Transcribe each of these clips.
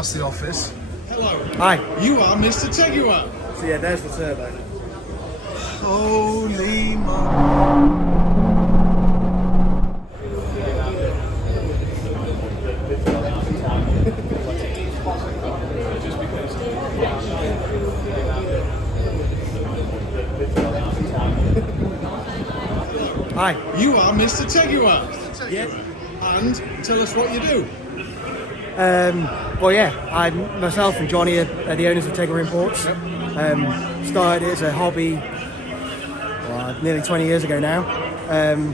That's the office. Hello. Hi. You are Mr. Tegiwa. So yeah, there's the turbo. Holy man. Hi. You are Mr. Tegiwa. Yeah. And tell us what you do. Well, yeah, myself and Johnny are the owners of Tegiwa Imports. Started it as a hobby nearly 20 years ago now.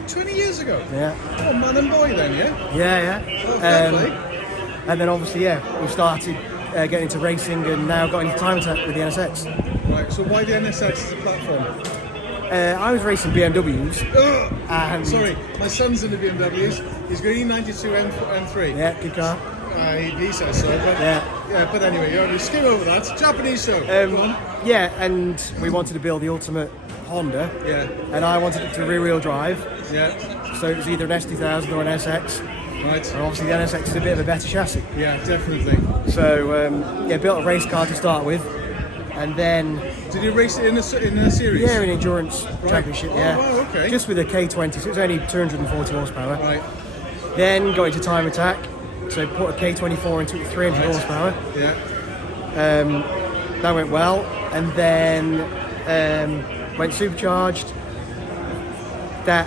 20 years ago? Yeah. Oh, man and boy then, yeah? Yeah. Oh, fair play. And then obviously, yeah, we started getting into racing and now got into time attack with the NSX. Right, so why the NSX as a platform? I was racing BMWs. And Sorry, my son's in the BMWs. He's got E92 M3. Yeah, good car. He says so, but Yeah. But anyway, you skim over that. Japanese show. Go on. Yeah, and we wanted to build the ultimate Honda. Yeah. And I wanted it to rear-wheel drive. Yeah. So it was either an S2000 or an NSX. Right. And obviously the NSX is a bit of a better chassis. Yeah, definitely. So built a race car to start with, and then Did you race it in a series? yeah, an endurance championship. Yeah, Oh, wow, okay. just with a K20, so it was only 240 horsepower. Right. Then got into time attack, so put a K24 into 300 horsepower. Yeah. That went well, and then went supercharged. That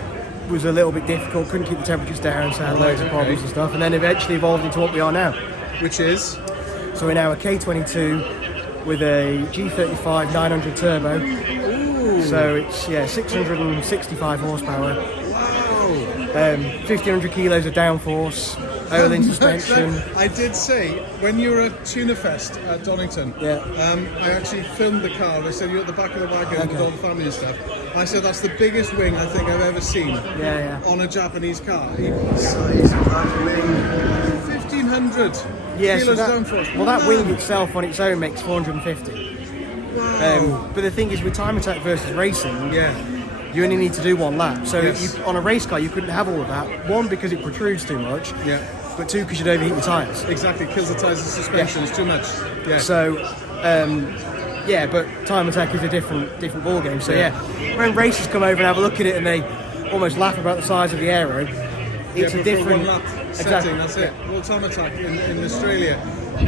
was a little bit difficult, couldn't keep the temperatures down, so I had loads of problems and stuff, and then eventually evolved into what we are now. Which is? So we're now a K22 with a G35 900 turbo. Ooh. So it's 665 horsepower, Wow. 1500 kilos of downforce, Olin suspension. I did say when you were at Tuna Fest at Donington, Yeah. I actually filmed the car. I said you're at the back of the wagon with Okay. all the family and stuff. I said that's the biggest wing I think I've ever seen Yeah. on a Japanese car. Size of that wing. 1500 Yeah, so kilos that, downforce. well, that Man. wing itself on its own makes 450. Wow. But the thing is, with time attack versus racing, Yeah. you only need to do one lap. So Yes. on a race car, you couldn't have all of that. One, because it protrudes too much. Yeah. But two, because you'd overheat the tyres. Exactly. Kills the tyres and suspension. It's too much. Yeah. So, but time attack is a different ball game. So Yeah. when racers come over and have a look at it and they almost laugh about the size of the aero, it's yeah, a but for different one lap setting. Exactly. That's it. World Time Attack in Australia.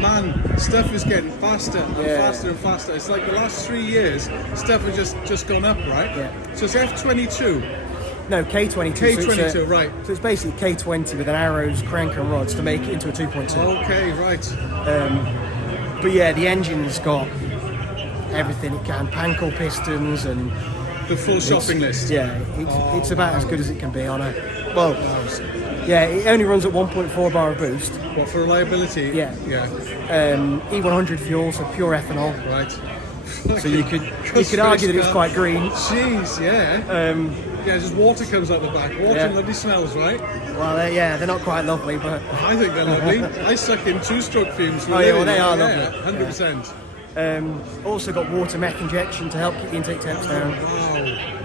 Man, stuff is getting faster and faster and faster. It's like the last 3 years, stuff has just gone up, right? Yeah. So it's F22. No, K22. K22, so right. So it's basically K20 with an arrows, crank and rods to make it into a 2.2. Okay, right. But yeah, the engine's got everything it can. Pankel pistons and... The full shopping list. Yeah, it's about as good as it can be on a... Well, yeah, it only runs at 1.4 bar of boost. What, for reliability? Yeah. Yeah. E100 fuel, so pure ethanol. Right. So you could argue that it's quite green. Jeez, yeah. Yeah, just water comes out the back. Water Yeah. and lovely smells, right? Well, they're not quite lovely, but I think they're lovely. I suck in two-stroke fumes. Oh, yeah, well, they are yeah, lovely. 100%. also got water meth injection to help keep the intake temps down. Wow.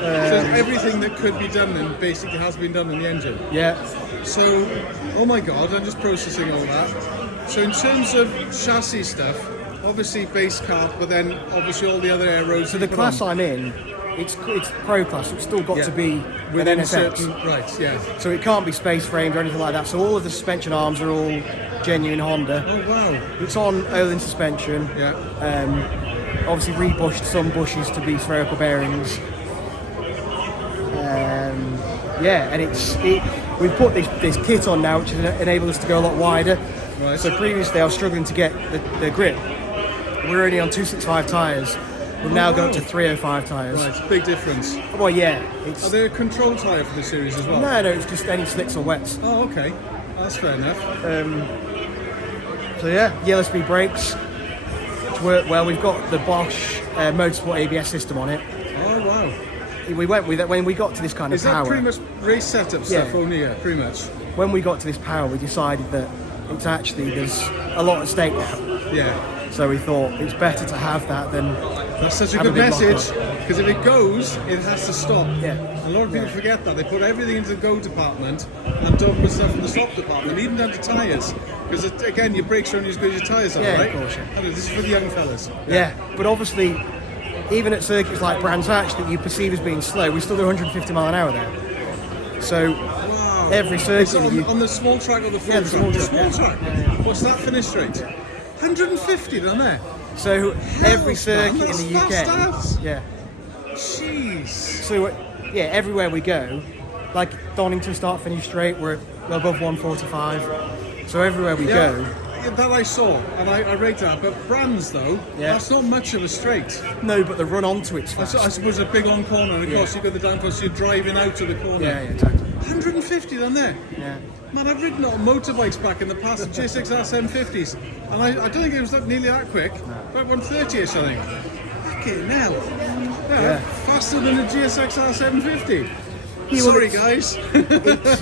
So everything that could be done then basically has been done in the engine. Yeah. So, oh my god, I'm just processing all that. So in terms of chassis stuff, obviously base carb, but then obviously all the other aeros. So the class I'm in, it's pro class, so it's still got to be within an NSX. certain right, yeah. So it can't be space framed or anything like that. So all of the suspension arms are all genuine Honda. Oh wow. It's on Olin suspension. Yeah. Obviously rebushed some bushes to be spherical bearings. And we've put this kit on now, which has enabled us to go a lot wider. Right. So previously I was struggling to get the grip. We're only on 265 tyres. We've now got up to 305 tyres. Right, big difference. Well, yeah. Are there a control tyre for the series as well? No, it's just any slicks or wets. Oh, okay. That's fair enough. So yeah, yellow speed brakes, which work well. We've got the Bosch Motorsport ABS system on it. Oh wow. We went with it when we got to this kind of Is that power. pretty much race setup stuff Yeah. only? Yeah, pretty much. When we got to this power, we decided that it's actually there's a lot at stake now. Yeah. So we thought it's better to have that than That's such a have good big message, lockup. Uh, because if it goes, it has to stop. Yeah. A lot of people forget that. They put everything into the go department and don't put stuff in the stop department, even down to tyres. Because again, your brakes are only as good as your tyres are, Yeah, of right? course, yeah. I know, this is for the young fellas. Yeah, but obviously, even at circuits like Brands Hatch that you perceive as being slow, we still do 150 mile an hour there. So Wow. every It's circuit on, you, on the small track or the full Yeah, the track? small The track, small yeah. track. What's that finish rate? 150 down there. so every man, circuit that's in the fast UK, as. yeah. Jeez. So yeah, everywhere we go, like Donington start finish straight, we're above 145. So everywhere we go, Yeah, that I saw, and I rate that. But Brands, though, Yeah. that's not much of a straight. no, but the run onto it's I fast. suppose a big on corner, and of Yeah. course you got the downforce, you're driving out of the corner. Yeah, exactly. 150 down there. Yeah. Man, I've ridden on motorbikes back in the past, J6 SM50s, and I don't think it was that nearly that quick. About 130ish, I think. Fucking hell. Yeah, faster than a GSX R750. Yeah, well, Sorry, it's- guys. It's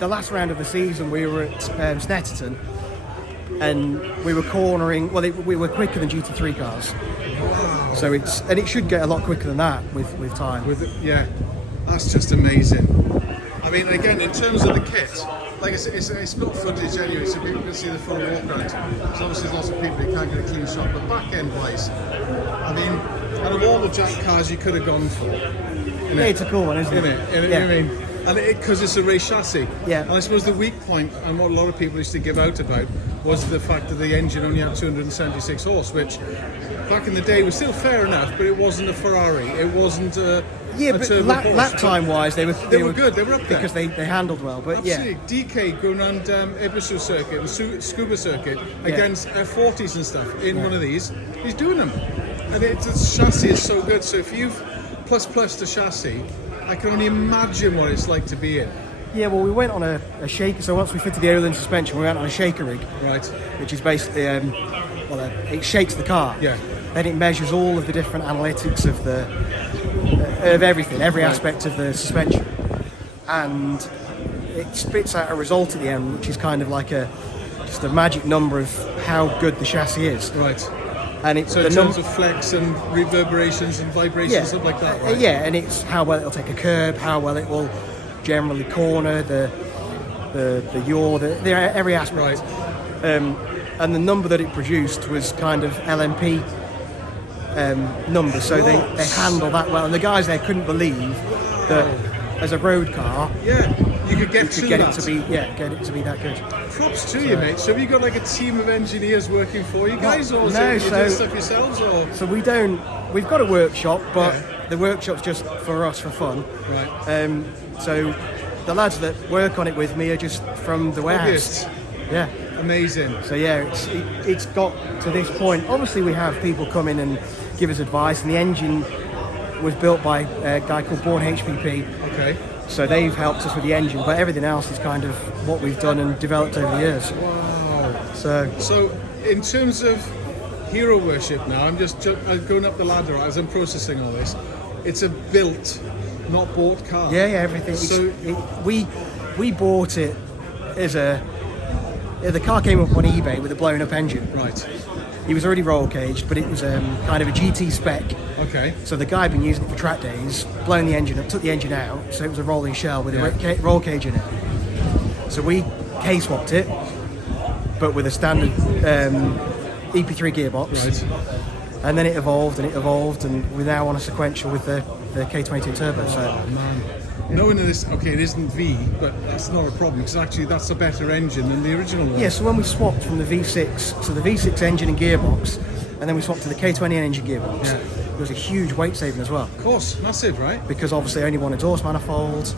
the last round of the season we were at Snetterton, and we were cornering. Well, we were quicker than GT3 cars. So it should get a lot quicker than that with time. Yeah, that's just amazing. I mean, again, in terms of the kit, like it's not footage anyway, so people can see the full walk around. Because obviously there's lots of people who can't get a clean shot, but back end wise, I mean, out of all the jack cars you could have gone for, Yeah, it's a cool one, isn't it? You know what I mean? And because it's a race chassis. Yeah. And I suppose the weak point, and what a lot of people used to give out about, was the fact that the engine only had 276 horse, which back in the day was still fair enough, but it wasn't a Ferrari. It wasn't a Yeah, a but turbo lap Porsche. time wise, they were good. They were up there because they handled well. But Absolutely. DK going around Ibisu circuit and Scuba circuit against F40s and stuff in one of these. He's doing them. And the chassis is so good. So if you've plus the chassis, I can only imagine what it's like to be in. yeah, well, we went on a shaker. So once we fitted the Öhlins suspension, we went on a shaker rig, Right. which is basically it shakes the car. Yeah. Then it measures all of the different analytics of everything, every aspect of the suspension, and it spits out a result at the end, which is kind of like just a magic number of how good the chassis is. Right. And it's So the in terms number. of flex and reverberations and vibrations, stuff like that, right? Yeah, and it's how well it'll take a curb, how well it will generally corner, the yaw, every aspect. Right. And the number that it produced was kind of LMP numbers, so they handle that well. And the guys there couldn't believe that as a road car, Yeah. You could get you to could get that. it to be that good. Props to you, mate. So have you got like a team of engineers working for you guys, or No, you so- do stuff yourselves, or So we've got a workshop, but Yeah. the workshop's just for us for fun. right? So the lads that work on it with me are just from the warehouse. Hobbyists. Yeah. Amazing. So yeah, it's got to this point. Obviously, we have people come in and give us advice, and the engine was built by a guy called Born HPP. Okay. So they've helped us with the engine, but everything else is kind of what we've done and developed over the years. Wow. So So in terms of hero worship, now I'm just going up the ladder as I'm processing all this. It's a built, not bought car. yeah, everything. So We bought it as the car came up on eBay with a blown up engine. right. He was already roll caged, but it was kind of a GT spec. Okay. So the guy had been using it for track days, blown the engine up, took the engine out, so it was a rolling shell with Yeah. a roll cage in it. So we K-swapped it, but with a standard EP3 gearbox. Right. And then it evolved, and we're now on a sequential with the K22 turbo. So Man. Knowing this, okay, it isn't V, but that's not a problem because actually that's a better engine than the original one. yeah, so when we swapped from the V6, so the V6 engine and gearbox, and then we swapped to the K20 engine gearbox, Yeah. there was a huge weight saving as well. Of course, massive, right? Because obviously only one exhaust manifold,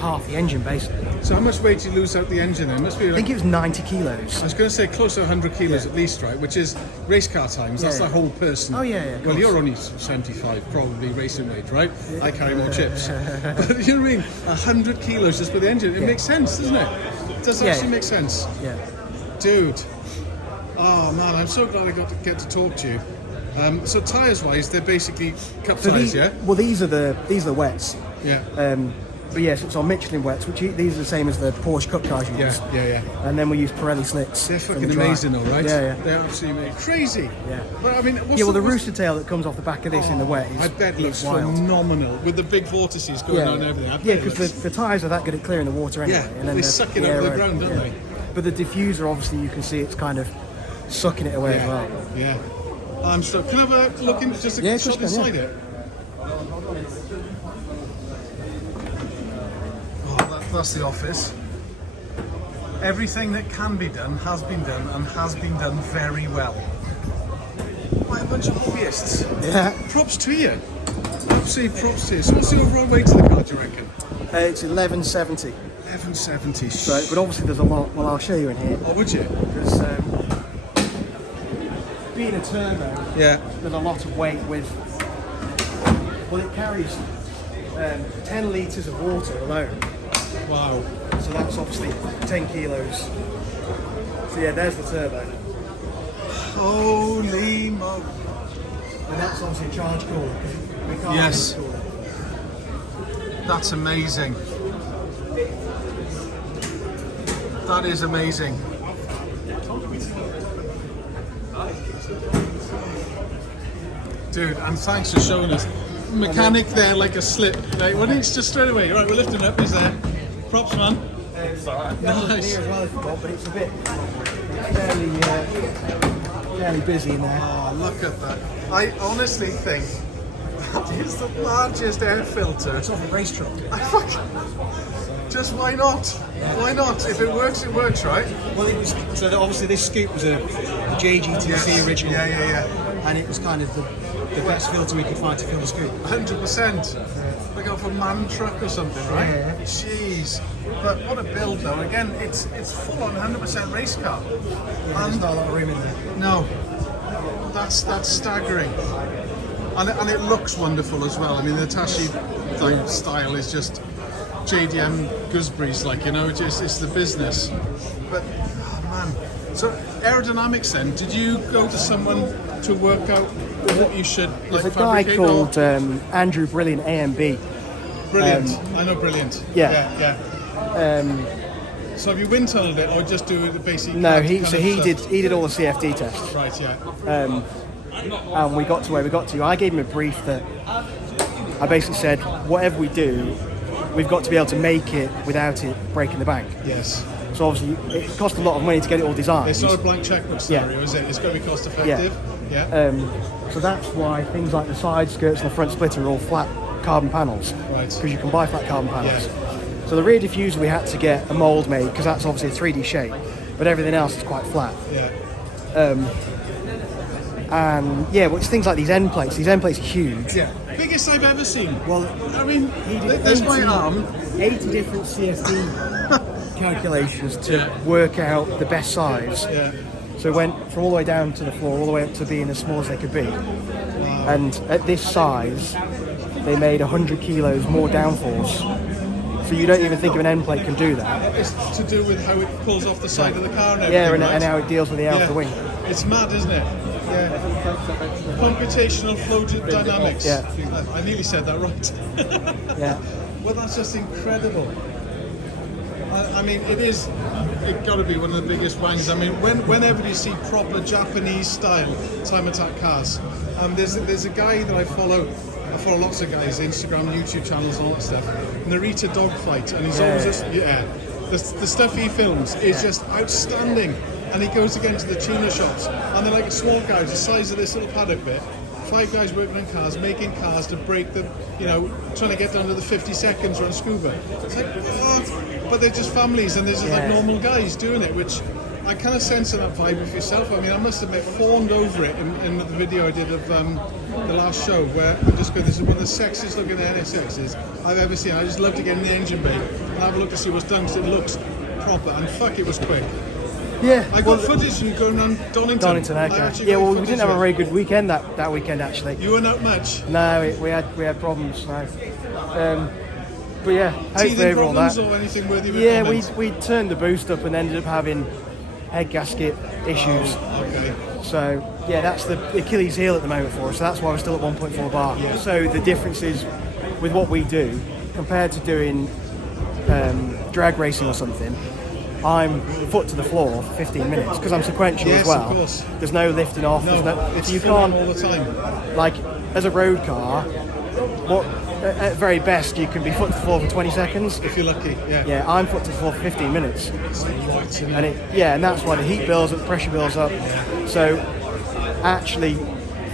half the engine basically. So how much weight do you lose out the engine then? It must be I like, think it was 90 kilos. I was going to say close to 100 kilos Yeah. at least, right? Which is race car times. That's Yeah. the whole person. Oh, yeah, of Well, course. you're only 75, probably racing weight, right? I carry more chips. But you know what I mean? 100 kilos just for the engine. It Yeah. makes sense, doesn't it? It does Yeah. actually make sense. Yeah. Dude. Oh man, I'm so glad I got to get to talk to you. So tyres wise, they're basically cup So tyres, these, yeah? well, these are the wets. Yeah. But yes, it's on Michelin wets, which these are the same as the Porsche Cup cars you use. Yeah. And then we use Pirelli slicks. They're from fucking the dry. amazing though, right? Yeah. They're absolutely crazy. Yeah. But I mean, Yeah, well, the rooster tail that comes off the back of this in the wet is I bet looks wild. phenomenal with the big vortices going on and everything. I bet Yeah, it because looks- the tyres are that good at clearing the water anyway. Yeah, and then they suck it up to the ground, don't they? But the diffuser, obviously, you can see it's kind of sucking it away as well. Yeah. So can I have a look in, just a Yeah, shot of course, inside yeah. it? Oh, that's the office. Everything that can be done has been done and has been done very well. Quite a bunch of hobbyists. Yeah. Props to you. Absolutely props to you. So what's the overall weight of the car, do you reckon? It's 1170. 1170. So, but obviously there's a lot. Well, I'll show you in here. Oh, would you? Because being a turbo, Yeah. there's a lot of weight with. Well, it carries 10 litres of water alone. Wow. So that's obviously 10 kilos. So yeah, there's the turbo. Holy mo. And that's obviously a charge cooler. We can't Yes. have a cooler. That's amazing. That is amazing. Dude, and thanks for showing us. Mechanic there like a slip. Like, well, it's just straight away. Right, we're lifting him up. He's there. Props, man. Nice. Here as well, if you want, but it's a bit fairly busy in there. Oh, look at that. I honestly think that is the largest air filter. It's off a race truck. I fucking... Just why not? Why not? If it works, right? Well, it was so that obviously this scoop was a JGTC original. Yeah. And it was kind of the best filter we could find to fill the scoop. 100%. Like off a man truck or something, right? Yeah. Jeez. But what a build though. Again, it's full on 100% race car. There's not a lot of room in there. No. That's staggering. And it looks wonderful as well. I mean, the Tashi like, style is just JDM gooseberries, like, you know, it's the business. But, oh man. So, aerodynamics then, did you go to someone to work out what you should like There's a guy fabricate? called Andrew Brilliant, AMB. Brilliant. I know Brilliant. Yeah. So have you wind tunneled it or just do the basic? No, he did all the CFD tests. Right, yeah. And we got to where we got to. I gave him a brief that I basically said, whatever we do, we've got to be able to make it without it breaking the bank. Yes. So obviously it cost a lot of money to get it all designed. It's not a blank checkbook scenario, is it? It's got to be cost effective. Yeah. So that's why things like the side skirts and the front splitter are all flat carbon panels. Right. Because you can buy flat carbon panels. Yeah. So the rear diffuser we had to get a mould made because that's obviously a 3D shape, but everything else is quite flat. Yeah. And yeah, well, it's things like these end plates. These end plates are huge. Yeah. Biggest I've ever seen. Well, I mean, he did there's my arm. 80 different CFD calculations to work out the best size. Yeah. So it went from all the way down to the floor, all the way up to being as small as they could be. And at this size, they made 100 kilos more downforce. So you don't even think of an end plate can do that. It's to do with how it pulls off the side of the car and everything, Yeah, right? and how it deals with the outer wing. It's mad, isn't it? Yeah. Computational fluid dynamics. Yeah. I nearly said that right. Yeah. Well, that's just incredible. I mean, it's got to be one of the biggest wangs. I mean, whenever you see proper Japanese style time attack cars, there's a guy that I follow lots of guys, Instagram, YouTube channels, and all that stuff. Narita Dogfight, and he's always just the stuff he films is just outstanding. And he goes against the tuner shops, and they're like small guys the size of this little paddock bit. 5 guys working on cars, making cars to break the, trying to get down to the 50 seconds on scuba. It's like, what? But they're just families, and they're just like normal guys doing it, which I kind of sense in that vibe of yourself. I mean, I must admit, fawned over it in the video I did of the last show, where I just go, this is one of the sexiest looking NSXs I've ever seen. I just love to get in the engine bay and have a look to see what's done, because it looks proper, and fuck, it was quick. Yeah, I got footage and going on Donington. Okay. Yeah, well, we didn't have a very good weekend that weekend actually. You weren't out much. No, we had problems. So. But yeah, hopefully Teething overall problems that. or anything worthy of Yeah, comment? we turned the boost up and ended up having head gasket issues. Okay. So yeah, that's the Achilles heel at the moment for us. So that's why we're still at 1.4 bar. Yeah. So the difference is with what we do, compared to doing drag racing or something, I'm foot to the floor for 15 minutes because I'm sequential Yes, as well. of course. There's no lifting off. No, it's you full on can't, all the time. like, as a road car, what at very best you can be foot to the floor for 20 seconds. If you're lucky, yeah. Yeah, I'm foot to the floor for 15 minutes. It's a lot, isn't it? And that's why the heat builds up, the pressure builds up. So actually,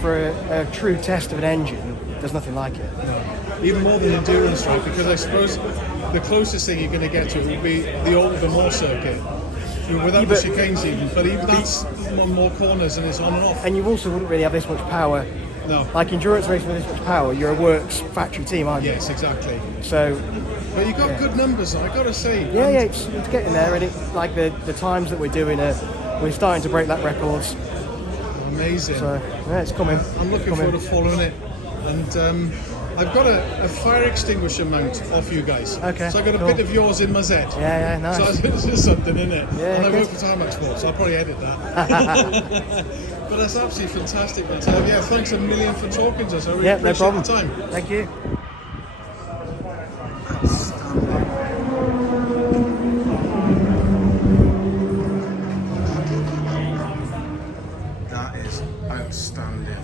for a true test of an engine, there's nothing like it. Even more than endurance, right? Because I suppose the closest thing you're going to get to would be the old Moore circuit, without the chicanes even. But even that's one more corners and it's on and off. And you also wouldn't really have this much power. No. Like endurance racing with this much power, you're a works factory team, aren't you? Yes, exactly. So. But you got good numbers, I got to say. Yeah, it's getting there, and like the times that we're doing, we're starting to break that records. Amazing. So yeah, it's coming. I'm looking forward to following it. And I've got a fire extinguisher mount off you guys. Okay. So I got a cool. bit of yours in my Z. Yeah, nice. So this is something, isn't it? Yeah, and I good. work for Timex for, so I'll probably edit that. But that's absolutely fantastic. But yeah, thanks a million for talking to us. I really Yeah, appreciate no problem. the time. Thank you. That is outstanding.